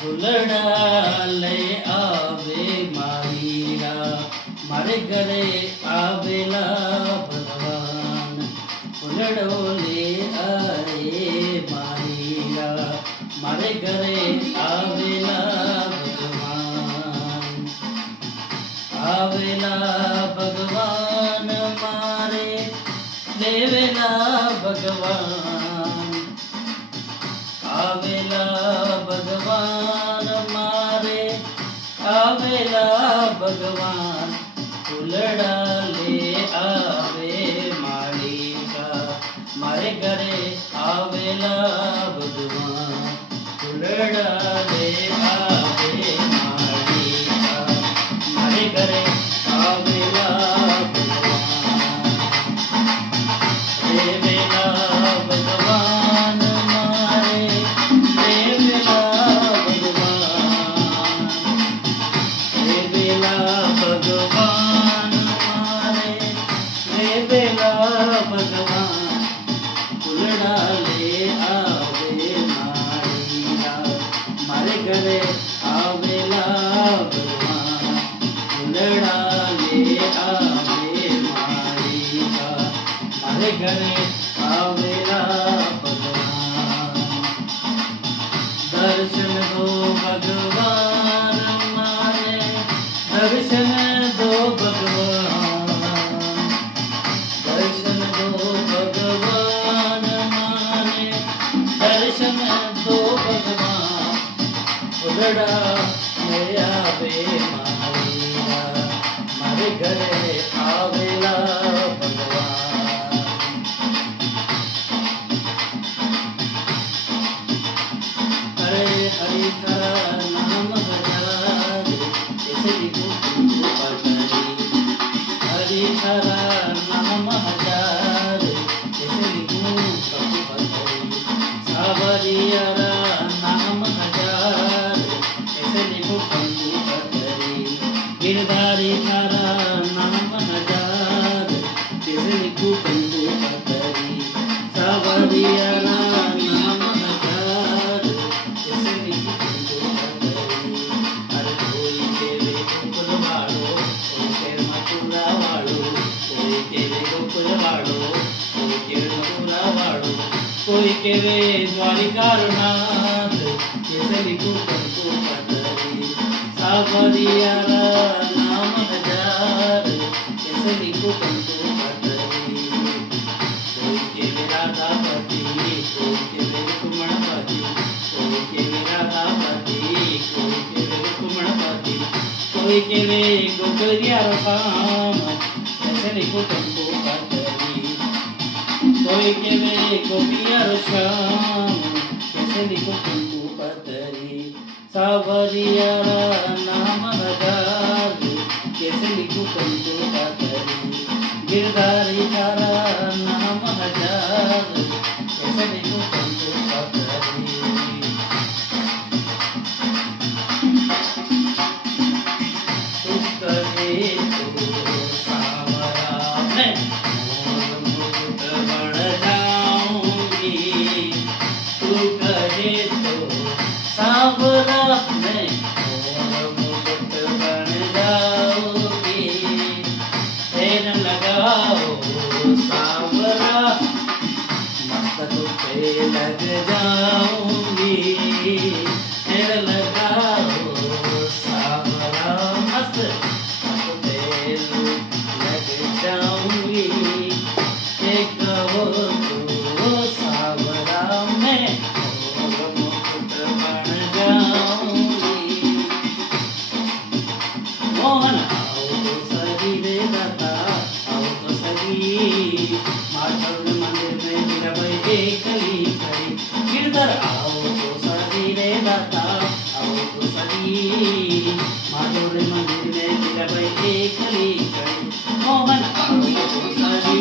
ફૂલડા લઈ આવે મારીરા મારે ઘરે આવેલા ભગવાન ફૂલડો લે આએ મારીરા મારે ઘરે આવેલા ભગવાન મારે દેવેલા ભગવાન આવેલા ભગવાન મારે આવેલા ભગવાન ફૂલડા લે આવે માળીકા મારે ઘરે આવેલા ભગવાન ફૂલડા લે આવે માળીકા મારે ઘરે આવેલા ભગવાન દેવેલા ભગવાન મારે દેવેલા ભગવાન દેવેલા ભગવાન મારે દેવેલા ભગવાન ફૂલડા લે આવે માળીયા મારે ઘરે આવેલા ભગવાન ફૂલડા લે આવે માળીયા મારે ઘરે આવેલા ભગવાન દર્શન દો ભગવાન મારે દર્શન દો ભગવાન દર્શન દો ભગવાન મારે દર્શન દો ભગવાન ફૂલડા લે આવે માળીયા મારે ઘરે આવેલા ભગવાન હરે હરિ તારા નામ હજાર કેસરી ગોકુળ પધારી હરિ તારા નામ હજાર કેસરી ગોકુળ પધારી સાવરિયારા નામ હજાર કેસરી ગોકુળ પધારી ગિરધારી તારા નામ હજાર કેસરી ગોકુળ પધારી સાવરિયારા નામ હજાર કેસરી ગોકુળ પધારી અરે કોઈ કેવે ગોકુળ વાળો કોઈ કે મથુરા વાળો કોઈ કેવે ગોકુળ વાળો કોઈ કેવે મથુરા વાળો કોઈ કેવે દ્વારિકાનાથ કેસરી ગોકુળ પધારી સાવરિયારા નામ હજાર કેસરી ગોકુળ પધારી કોઈ કેવે રાધાપતિ કોઈ કેવે રૂકમણપતિ કોઈ કેવે રાધાપતિ કોઈ કેવે રૂકમણપતિ કોઈ કેવે ગોકળિયા રામ કેસરી ગોકુળ પધારી કોઈ કેવે ગોપિયા શ્યામ કેસરી ગોકુળ પધારી સાવરિયારા નામ હજાર કેસરી ગોકુળ પધારી ગિરધારી તારા નામ હજાર કેસરી ગોકુળ પધારી તું કહે તો સાવરા મેં મોર મુकुट बन जाऊंगी तू कहे तो सावरा मैं मोर मुकुट बन जाऊंगी तेर लगाओ सावरा मस्तक पे लग जाऊंगी तेर लगाओ सावरा मस्तक पे लग जाऊंगी एक वो तो सावरा मैं मोर मुकुट बन जाऊंगी मोहन आओ तो सही रे दाता आओ तो सही माधव मंदिर में मीरा भाई एकली खड़ी गिरधर आओ तो सही रे दाता आओ तो सही माधव मंदिर में मीरा भाई एकली खड़ी मोहन आओ तो सही